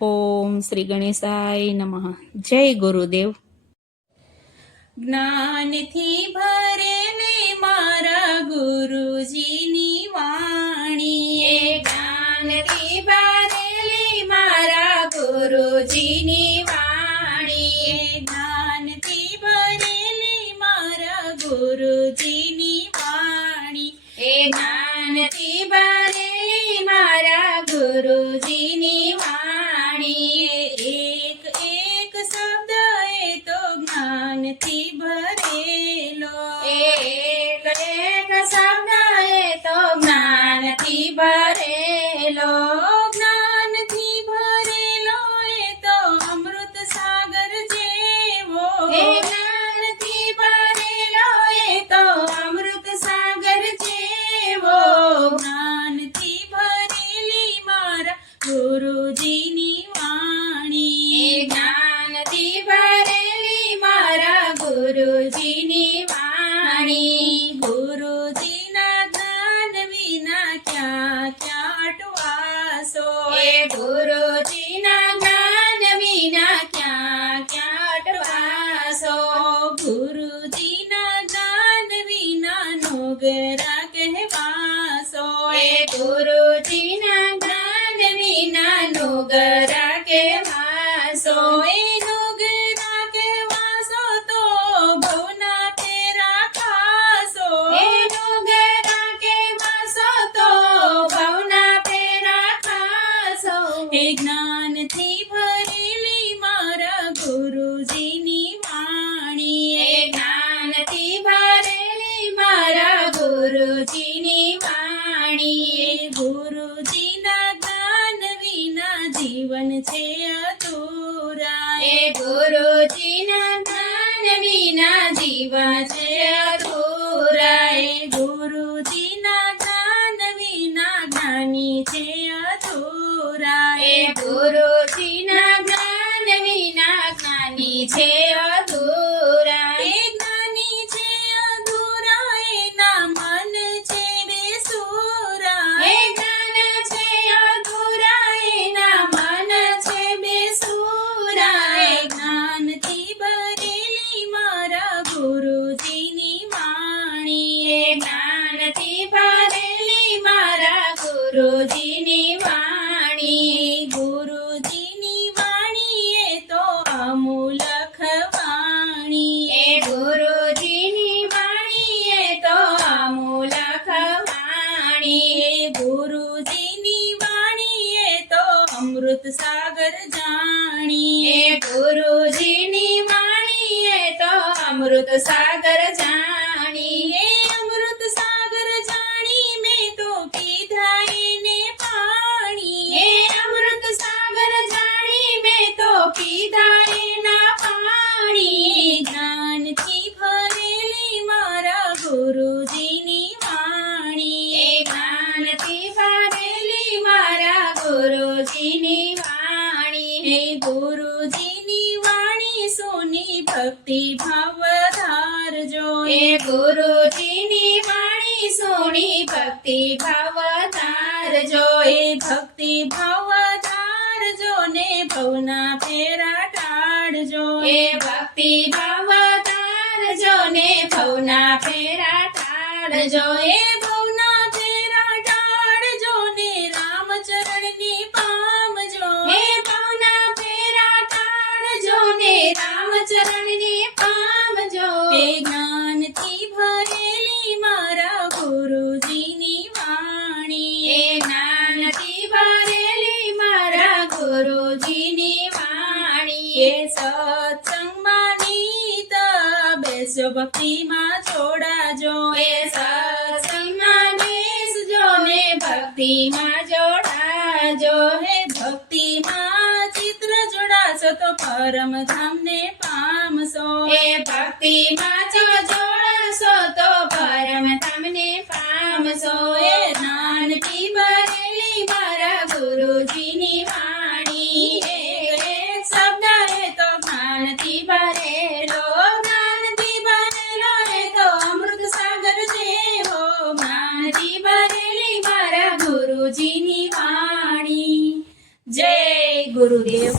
ઓમ શ્રી ગણેશાય નમઃ. જય ગુરુદેવ. જ્ઞાનથી ભરેલે મારા ગુરુજીની વાણી, જ્ઞાનથી ભરેલી મારા ગુરુજીની વાણી, જ્ઞાનથી ભરેલી મારા ગુરુજીની વાણી, જ્ઞાનથી ભરેલી મારા ગુરુજીની વાણી, એક એક શબ્દ એ તો જ્ઞાનથી ભરેલો, એક એક શબ્દ એ તો જ્ઞાનથી ભરેલો, જ્ઞાનથી ભરેલો એ તો અમૃત સાગર જેવો, જ્ઞાનથી ભરેલો એ તો અમૃત સાગર જેવો, જ્ઞાનથી ભરેલી મારા ગુરુજીની વાણી, જ્ઞાનથી ભરેલી મારા ગુરુજીની વાણી, ગુરુજીના જ્ઞાન વિના ક્યાં ક્યાં અટવાસો, ગુરુજીના જ્ઞાન વિના ક્યાં ક્યાં અટવાસો, ગુરુજીના જ્ઞાન વિના નોગરા કહેવાસો, ગુરુજીના જ્ઞાન વિના નોગરા કહેવાસો, નોગરા કહેવાસો તો ભવના ફેરા ખાસો, નોગરા કહેવાસો તો ભવના ફેરા ખાસો, જ્ઞાનથી ભરેલી મારા ગુરુજીની વાણી, જ્ઞાનથી ભરેલી મારા ગુરુજીની વાણી, ગુરુજીના જ્ઞાન વિના જીવન છે અધૂરા, ગુરુજીના જ્ઞાન વિના જીવન છે અધૂરા, ગુરુજીના જ્ઞાન વિના જ્ઞાની છે અધૂરા, ગુરુજીના જ્ઞાન વિના જ્ઞાની છે અધૂરા, જ્ઞાની છે અધૂરા એના મન છે બેસુરા, જ્ઞાન છે અધૂરા એના મન છે બેસુરા, જ્ઞાનથી ભરેલી મારા ગુરુજીની વાણી, જ્ઞાનથી ભરેલી મારા ગુરુજીની વાણી, ગુરુજીની વાણી એ તો અમૂલક વાણી, ગુરુજીની વાણી એ તો અમૂલક વાણી, ગુરુજીની વાણી એ તો અમૃત સાગર જાણી, ગુરુજીની વાણી એ તો અમૃત સાગર જાણી, અમૃત સાગર જાણી મેં તો પીધા એને પાણી, અમૃત સાગર જાણી મેં તો પીધા એના પાણી, જ્ઞાનથી ભરેલી મારા ગુરુજીની વાણી, જ્ઞાનથી ભરેલી મારા ગુરુજીની વાણી, ગુરુજીની વાણી સુની ભક્તિ ભાવ ધારજો, ગુરુજીની વાણી સુણી ભક્તિ ભાવ ધારજો, ભક્તિ ભાવ ધારજો ને ભવના ફેરા ટાળજો, ભક્તિ ભાવ ધારજો ને ભવના ફેરા ટાળજો, ભવના ફેરા ટાળજો ને રામચરણની પામજો, ભવના ફેરા ટાળજો ને રામચરણની પામજો, જ્ઞાનથી ભરેલી મારા ગુરુજીની વાણી, જ્ઞાનથી ભરેલી મારા ગુરુજીની વાણી, સત્સંગમાં નીત બેસો ભક્તિમાં જોડાજો, સત્સંગમાં બેસજો ને ભક્તિમાં જોડાજો, ભક્તિમાં ચિત્ર જોડાશો તો પરમ ધામને પામશો, ભક્તિમાં જો જોડાશો તો પરમ તમને પામશો, જ્ઞાનથી ભરેલી મારા ગુરુજીની વાણી, એક શબ્દ એ તો જ્ઞાનથી ભરેલો, જ્ઞાનથી ભરેલો એ તો અમૃત સાગર જેવો, જ્ઞાનથી ભરેલી મારા ગુરુજીની વાણી. જય ગુરુદેવ